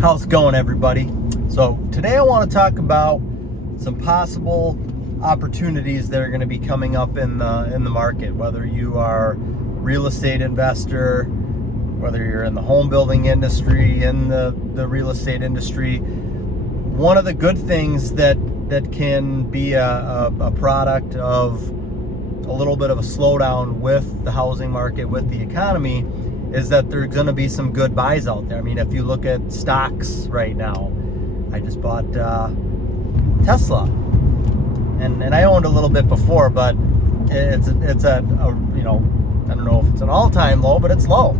How's it going, everybody? So today I want to talk about some possible opportunities that are going to be coming up in the market, whether you are a real estate investor, whether you're in the home building industry, in the real estate industry. One of the good things that can be a product of a little bit of a slowdown with the housing market, with the economy, is that there's going to be some good buys out there. I mean, if you look at stocks right now, I just bought Tesla, and I owned a little bit before, but it's at a I don't know if it's an all-time low, but it's low.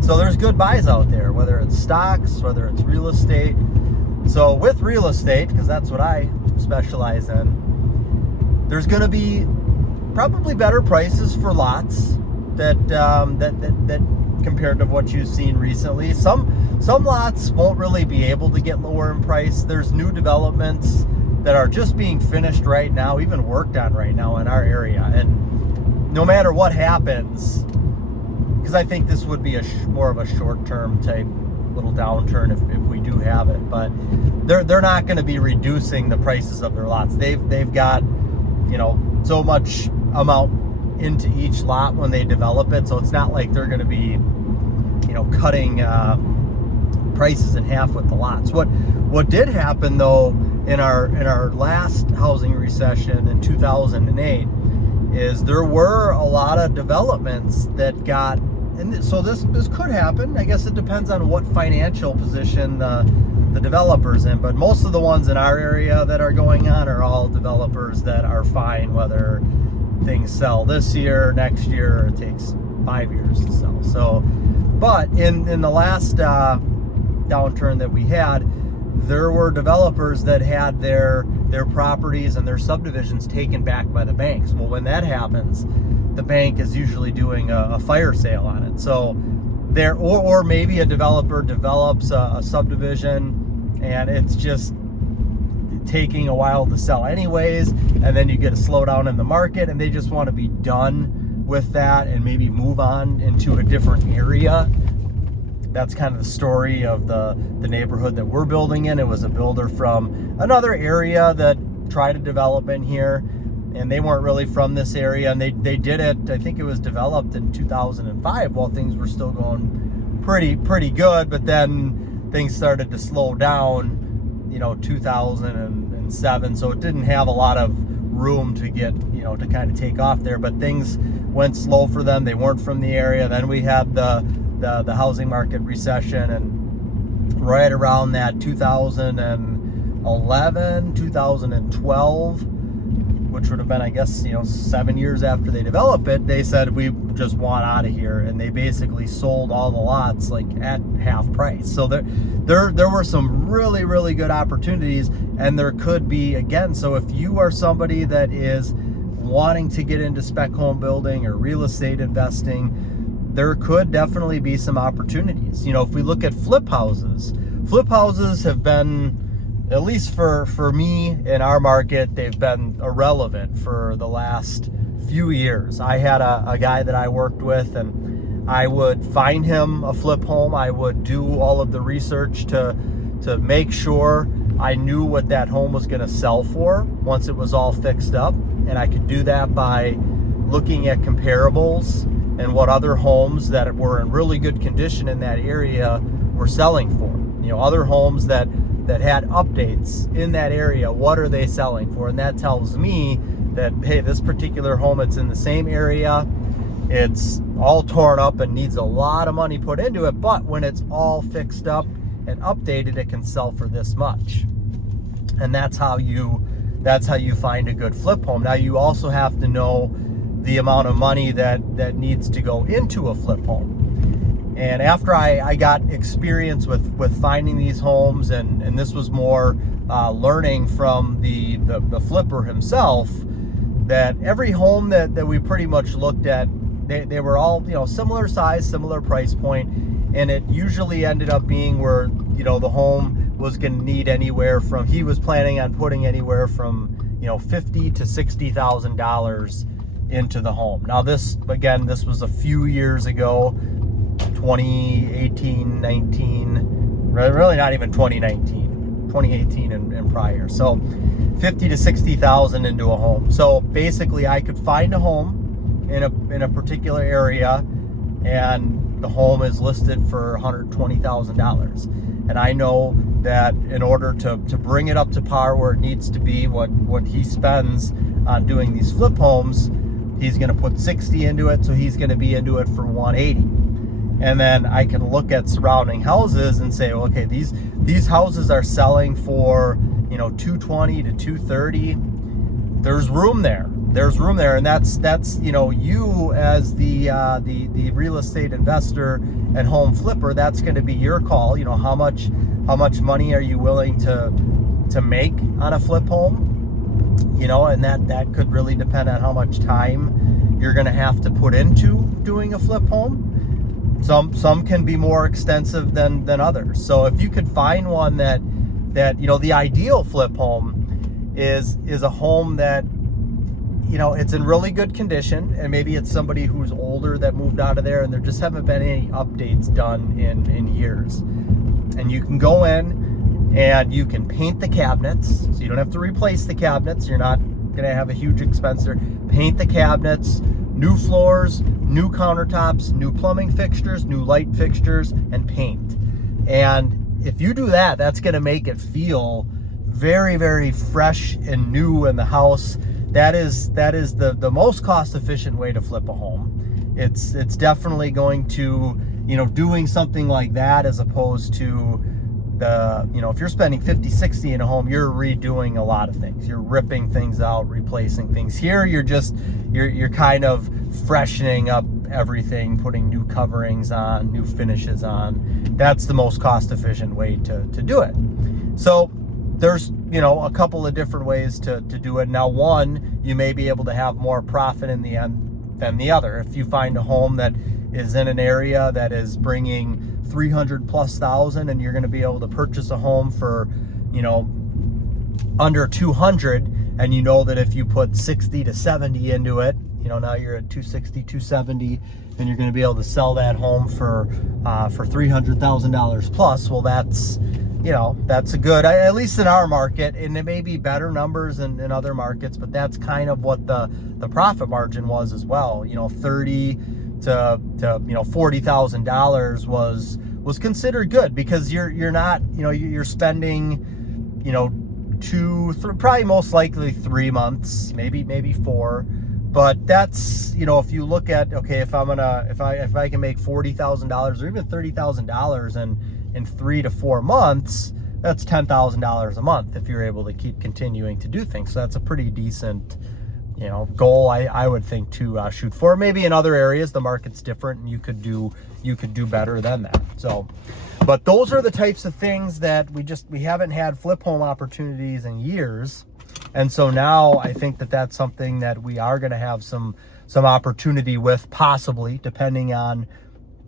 So there's good buys out there, whether it's stocks, whether it's real estate. So with real estate, because that's what I specialize in, there's going to be probably better prices for lots that compared to what you've seen recently. Some lots won't really be able to get lower in price. There's new developments that are just being finished right now, even worked on right now in our area. And no matter what happens, because I think this would be more of a short-term type little downturn if we do have it, but they're not going to be reducing the prices of their lots. They've got so much amount into each lot when they develop it, so it's not like they're going to be cutting prices in half with the lots. What did happen though in our last housing recession in 2008 is there were a lot of developments that got, and so this could happen. I guess it depends on what financial position the developer's in, but most of the ones in our area that are going on are all developers that are fine whether things sell this year, next year, or it takes 5 years to sell. So, but in the last downturn that we had, there were developers that had their properties and their subdivisions taken back by the banks. Well, when that happens, the bank is usually doing a fire sale on it. So there, or maybe a developer develops a subdivision and it's just taking a while to sell anyways, and then you get a slowdown in the market and they just want to be done with that and maybe move on into a different area. That's kind of the story of the neighborhood that we're building in. It was a builder from another area that tried to develop in here, and they weren't really from this area, and they did it, I think it was developed in 2005 while things were still going pretty good, but then things started to slow down 2007, so it didn't have a lot of room to get to kind of take off there, but things went slow for them. They weren't from the area. Then we had the housing market recession, and right around that 2011, 2012, which would have been, I guess, 7 years after they developed it, they said, we just want out of here, and they basically sold all the lots like at half price. So there were some really good opportunities, and there could be again. So if you are somebody that is wanting to get into spec home building or real estate investing, there could definitely be some opportunities. If we look at flip houses have been, at least for me in our market, they've been irrelevant for the last few years. I had a guy that I worked with, and I would find him a flip home. I would do all of the research to make sure I knew what that home was going to sell for once it was all fixed up. And I could do that by looking at comparables and what other homes that were in really good condition in that area were selling for. Other homes that had updates in that area, what are they selling for? And that tells me that, hey, this particular home, it's in the same area, it's all torn up and needs a lot of money put into it, but when it's all fixed up and updated, it can sell for this much. And that's how you find a good flip home. Now, you also have to know the amount of money that needs to go into a flip home. And after I got experience with finding these homes, and this was more learning from the flipper himself, that every home that we pretty much looked at, they were all similar size, similar price point, and it usually ended up being where the home was going to need anywhere from, he was planning on putting anywhere from $50,000 to $60,000 into the home. Now this was a few years ago, 2018, 19, really not even 2019, 2018 and prior. So 50 to 60,000 into a home. So basically I could find a home in a particular area, and the home is listed for $120,000. And I know that in order to bring it up to par where it needs to be, what he spends on doing these flip homes, he's going to put 60 into it, so he's going to be into it for 180. And then I can look at surrounding houses and say, okay, these houses are selling for, 220 to 230. There's room there. And that's you as the real estate investor and home flipper. That's going to be your call. How much money are you willing to make on a flip home? And that could really depend on how much time you're going to have to put into doing a flip home. Some can be more extensive than others. So if you could find one that the ideal flip home is a home that it's in really good condition, and maybe it's somebody who's older that moved out of there and there just haven't been any updates done in years. And you can go in and you can paint the cabinets, so you don't have to replace the cabinets. You're not gonna have a huge expense there. Paint the cabinets, new floors, new countertops, new plumbing fixtures, new light fixtures, and paint. And if you do that, that's gonna make it feel very, very fresh and new in the house. That is the most cost efficient way to flip a home. It's definitely going to, doing something like that as opposed to if you're spending 50, 60 in a home, you're redoing a lot of things. You're ripping things out, replacing things. Here, you're kind of freshening up everything, putting new coverings on, new finishes on. That's the most cost efficient way to do it. So there's, a couple of different ways to do it. Now, one, you may be able to have more profit in the end than the other. If you find a home that is in an area that is bringing 300,000+ and you're going to be able to purchase a home for, under 200, and that if you put 60 to 70 into it, now you're at 260, 270, and you're going to be able to sell that home for $300,000 plus. Well, that's a good, at least in our market, and it may be better numbers in other markets, but that's kind of what the profit margin was as well. $30,000 to $40,000 was considered good, because you're not, you're spending, probably most likely 3 months, maybe 4. But that's, if you look at, okay, if I can make $40,000 or even $30,000 in 3 to 4 months, that's $10,000 a month if you're able to keep continuing to do things. So that's a pretty decent, goal I would think to shoot for. Maybe in other areas the market's different and you could do better than that. So, but those are the types of things that we haven't had flip home opportunities in years. And so now I think that's something that we are going to have some opportunity with, possibly, depending on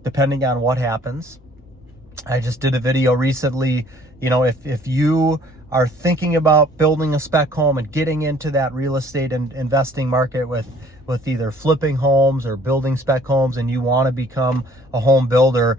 what happens. I just did a video recently, if you are thinking about building a spec home and getting into that real estate and investing market with either flipping homes or building spec homes, and you want to become a home builder,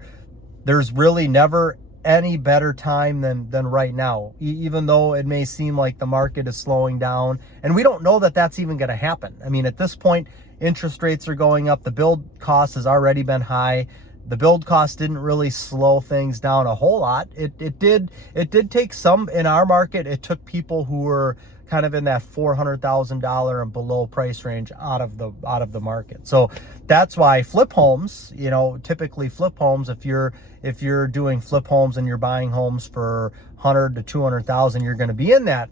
there's really never any better time than right now, even though it may seem like the market is slowing down, and we don't know that that's even going to happen. I mean, at this point, interest rates are going up. The build cost has already been high. The build cost didn't really slow things down a whole lot. It did take some in our market. It took people who were kind of in that $400,000 and below price range out of the market. So that's why flip homes, typically flip homes, if you're doing flip homes and you're buying homes for 100 to 200,000, you're going to be in that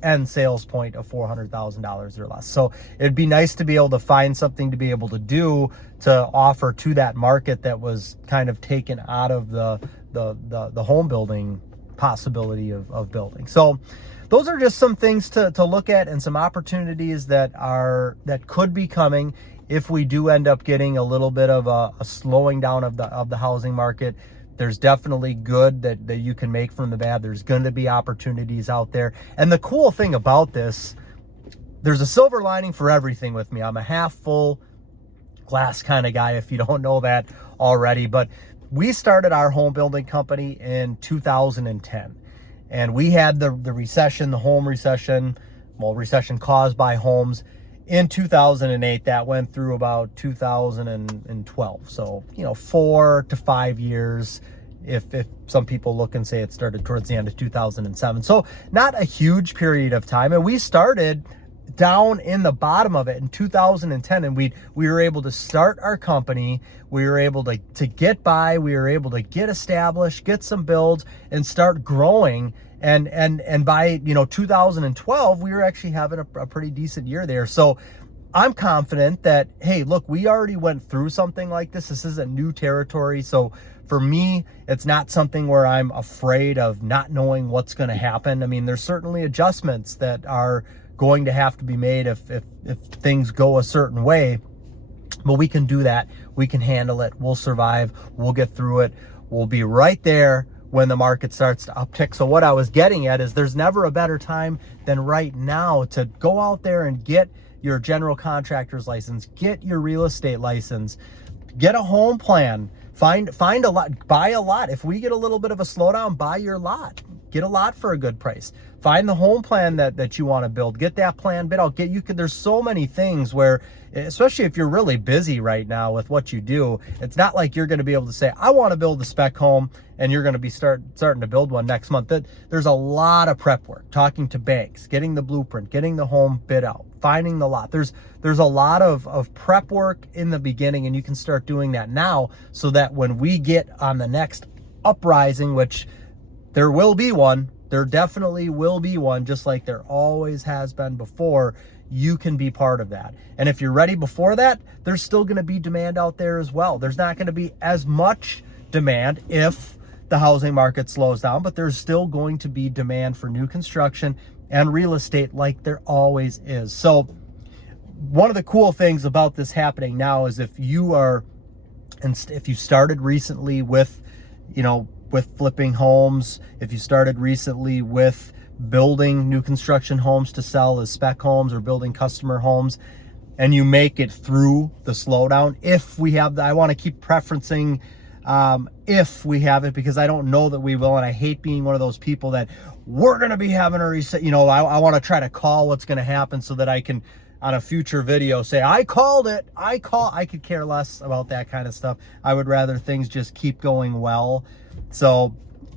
end sales point of $400,000 or less. So it'd be nice to be able to find something to be able to do to offer to that market that was kind of taken out of the home building possibility of building. So those are just some things to look at, and some opportunities that could be coming if we do end up getting a little bit of a slowing down of the housing market. There's definitely good that you can make from the bad. There's going to be opportunities out there. And the cool thing about this, there's a silver lining for everything with me. I'm a half full glass kind of guy, if you don't know that already. But we started our home building company in 2010, and we had the recession, the home recession, well, recession caused by homes in 2008 that went through about 2012. So, 4 to 5 years. If some people look and say it started towards the end of 2007. So not a huge period of time. And we started down in the bottom of it in 2010, and we were able to start our company. We were able to get by. We were able to get established, get some builds, and start growing. And by 2012, we were actually having a pretty decent year there. So I'm confident that, hey, look, we already went through something like this. This isn't new territory. So for me, it's not something where I'm afraid of not knowing what's going to happen. I mean, there's certainly adjustments that are going to have to be made if things go a certain way, but we can do that. We can handle it. We'll survive. We'll get through it. We'll be right there when the market starts to uptick. So what I was getting at is there's never a better time than right now to go out there and get your general contractor's license, get your real estate license, get a home plan, find a lot, buy a lot. If we get a little bit of a slowdown, buy your lot, get a lot for a good price. Find the home plan that you want to build, get that plan bid out, there's so many things where, especially if you're really busy right now with what you do, it's not like you're going to be able to say, I want to build a spec home, and you're going to be starting to build one next month. There's a lot of prep work, talking to banks, getting the blueprint, getting the home bid out, finding the lot. There's a lot of prep work in the beginning, and you can start doing that now so that when we get on the next uprising, which there will be one, there definitely will be one, just like there always has been before, you can be part of that. And if you're ready before that, there's still going to be demand out there as well. There's not going to be as much demand if the housing market slows down, but there's still going to be demand for new construction and real estate like there always is. So one of the cool things about this happening now is if you started recently with flipping homes, if you started recently with building new construction homes to sell as spec homes or building customer homes, and you make it through the slowdown, I want to keep preferencing if we have it, because I don't know that we will, and I hate being one of those people that we're going to be having a reset. I want to try to call what's going to happen so that I can, on a future video, say, I called it. I could care less about that kind of stuff. I would rather things just keep going well. So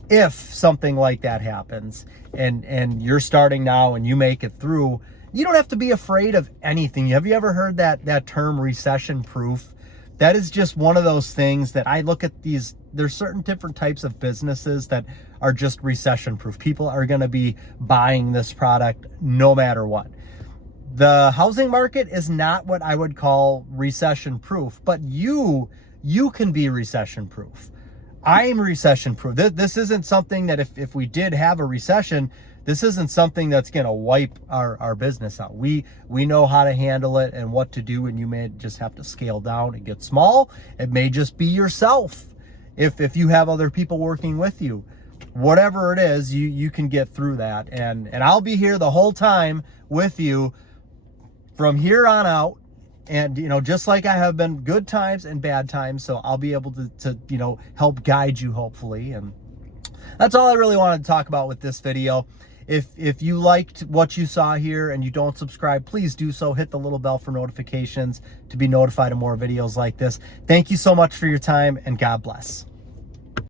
if something like that happens and you're starting now and you make it through, you don't have to be afraid of anything. Have you ever heard that term recession proof? That is just one of those things that I look at these. There's certain different types of businesses that are just recession proof. People are going to be buying this product no matter what. The housing market is not what I would call recession proof, but you can be recession proof. I'm recession proof. This isn't something that if we did have a recession, this isn't something that's going to wipe our business out. We know how to handle it and what to do, and you may just have to scale down and get small. It may just be yourself. If you have other people working with you, whatever it is, you can get through that. And I'll be here the whole time with you from here on out. And, just like I have been, good times and bad times. So I'll be able to help guide you, hopefully. And that's all I really wanted to talk about with this video. If you liked what you saw here and you don't subscribe, please do so. Hit the little bell for notifications to be notified of more videos like this. Thank you so much for your time, and God bless.